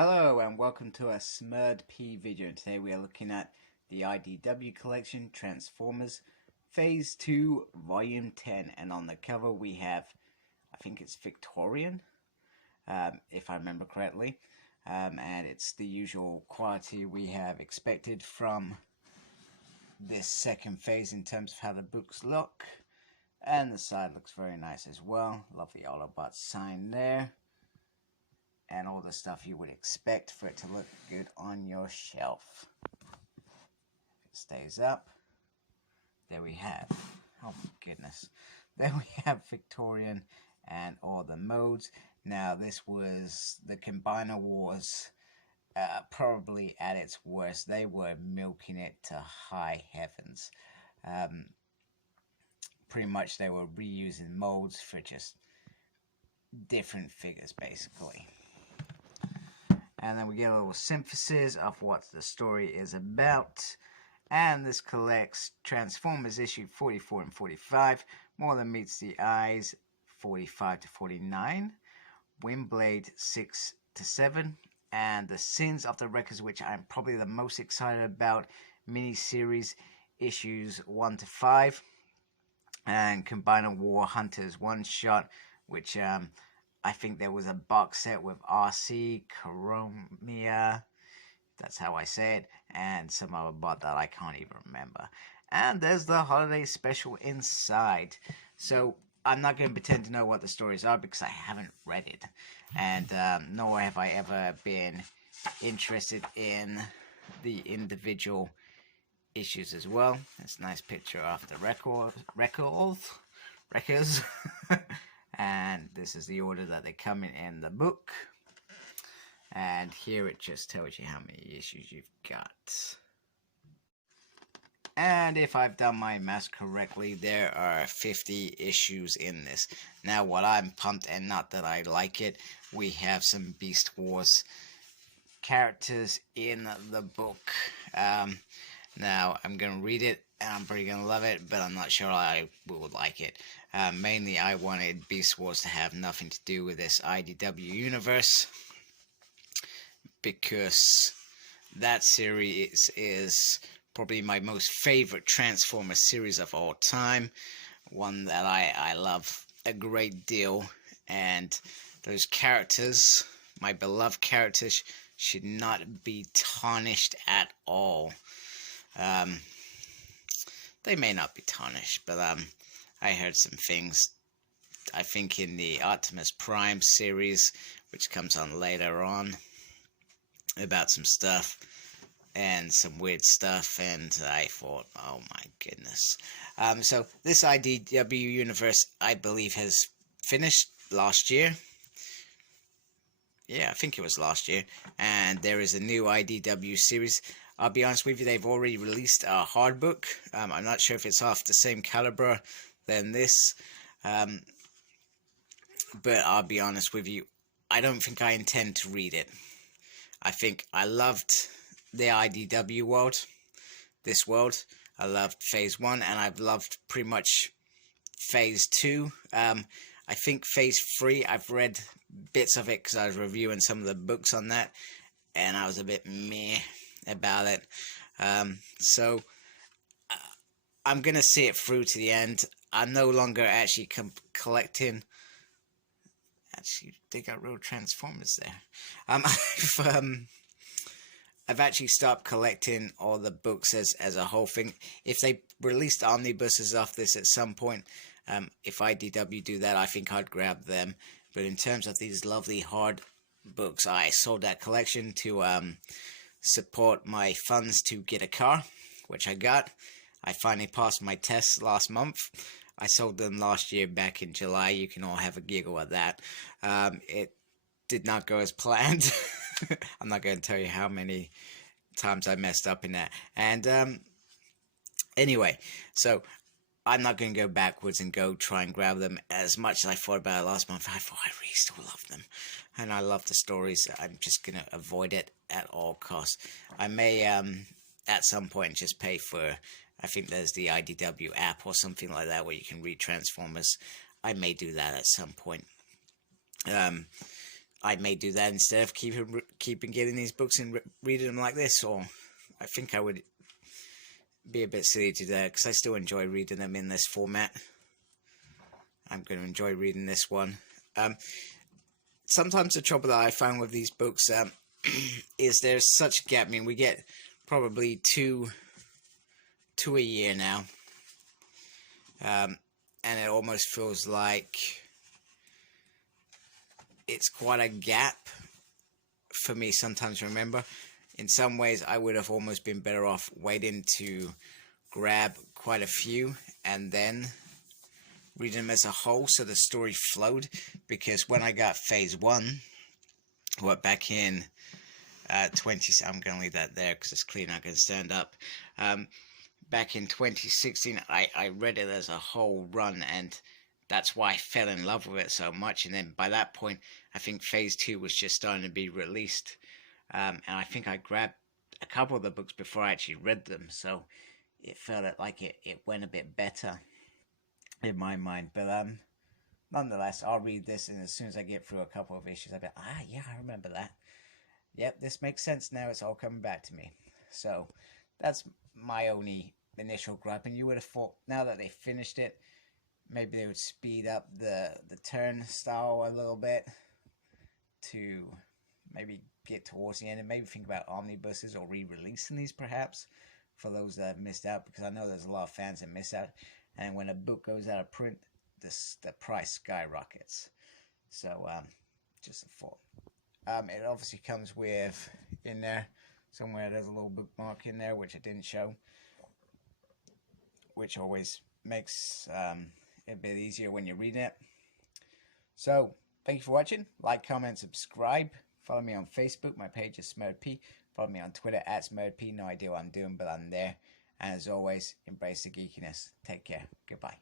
Hello and welcome to a Smurd P video. Today we are looking at the IDW collection Transformers Phase 2 Volume 10, and on the cover we have, I think it's Victorian, if I remember correctly, and it's the usual quality we have expected from this second phase in terms of how the books look, and the side looks very nice as well. Lovely Autobot sign there. And all the stuff you would expect for it to look good on your shelf. If it stays up, there we have, oh goodness, there we have Victorian and all the modes. Now this was the Combiner Wars, probably at its worst. They were milking it to high heavens. Pretty much they were reusing molds for just different figures basically. And then we get a little synthesis of what the story is about. And this collects Transformers issue 44 and 45, More Than Meets the Eyes 45 to 49, Windblade 6 to 7, and The Sins of the Wreckers, which I'm probably the most excited about, miniseries issues 1 to 5, and Combiner War Hunters one shot, which I think there was a box set with RC, Chromia, that's how I say it, and some other bot that I can't even remember. And there's the holiday special inside. So I'm not going to pretend to know what the stories are because I haven't read it. And nor have I ever been interested in the individual issues as well. That's a nice picture of the records. And this is the order that they come in the book. And here it just tells you how many issues you've got. And if I've done my math correctly, there are 50 issues in this. Now what I'm pumped, and not that I like it, we have some Beast Wars characters in the book. Now I'm going to read it, and I'm pretty going to love it, but I'm not sure I will like it. Mainly I wanted Beast Wars to have nothing to do with this IDW universe, because that series is probably my most favorite Transformers series of all time. One that I love a great deal, and those characters, my beloved characters, should not be tarnished at all. They may not be tarnished, but I heard some things, I think in the Optimus Prime series, which comes on later on, about some stuff, and some weird stuff, and I thought, oh my goodness. So this IDW universe, I believe, has finished last year. Yeah, I think it was last year, and there is a new IDW series. I'll be honest with you, they've already released a hard book. I'm not sure if it's off the same caliber than this, but I'll be honest with you, I don't think I intend to read it. I think I loved the IDW world, this world. I loved Phase 1, and I've loved pretty much Phase 2. I think Phase 3, I've read bits of it because I was reviewing some of the books on that, and I was a bit meh about it. So I'm going to see it through to the end. I'm no longer actually collecting. Actually, they got real Transformers there. I've actually stopped collecting all the books as a whole thing. If they released omnibuses off this at some point, if IDW do that, I think I'd grab them. But in terms of these lovely hard books, I sold that collection to support my funds to get a car, which I got. I finally passed my tests last month. I sold them last year back in July. You can all have a giggle at that. It did not go as planned. I'm not going to tell you how many times I messed up in that. And anyway, so I'm not going to go backwards and go try and grab them. As much as I thought about it last month, I thought I really still love them. And I love the stories. I'm just going to avoid it at all costs. I may, at some point, just pay for, I think there's the IDW app or something like that where you can read Transformers. I may do that at some point. I may do that instead of keeping getting these books and reading them like this. Or I think I would be a bit silly to do that, because I still enjoy reading them in this format. I'm going to enjoy reading this one. Sometimes the trouble that I find with these books is there's such a gap. I mean, we get probably two a year now, and it almost feels like it's quite a gap for me sometimes to remember. In some ways, I would have almost been better off waiting to grab quite a few and then reading them as a whole so the story flowed, because when I got phase 1, what, back in 20, I'm going to leave that there because it's clearly not going to stand up. Back in 2016, I read it as a whole run, and that's why I fell in love with it so much. And then by that point, I think phase 2 was just starting to be released, and I think I grabbed a couple of the books before I actually read them, so it felt like it went a bit better in my mind. But nonetheless, I'll read this, and as soon as I get through a couple of issues, I'll be yeah, I remember that. Yep, this makes sense now. It's all coming back to me. So that's my only initial gripe. And you would have thought, now that they finished it, maybe they would speed up the turn style a little bit to maybe get towards the end, and maybe think about omnibuses or re-releasing these perhaps for those that have missed out, because I know there's a lot of fans that miss out. And when a book goes out of print, the price skyrockets. So just a thought. It obviously comes with, in there somewhere, there's a little bookmark in there which I didn't show, which always makes it a bit easier when you're reading it. So thank you for watching. Like, comment, subscribe. Follow me on Facebook. My page is SmurredP. Follow me on Twitter at SmurredP. No idea what I'm doing, but I'm there. And as always, embrace the geekiness. Take care. Goodbye.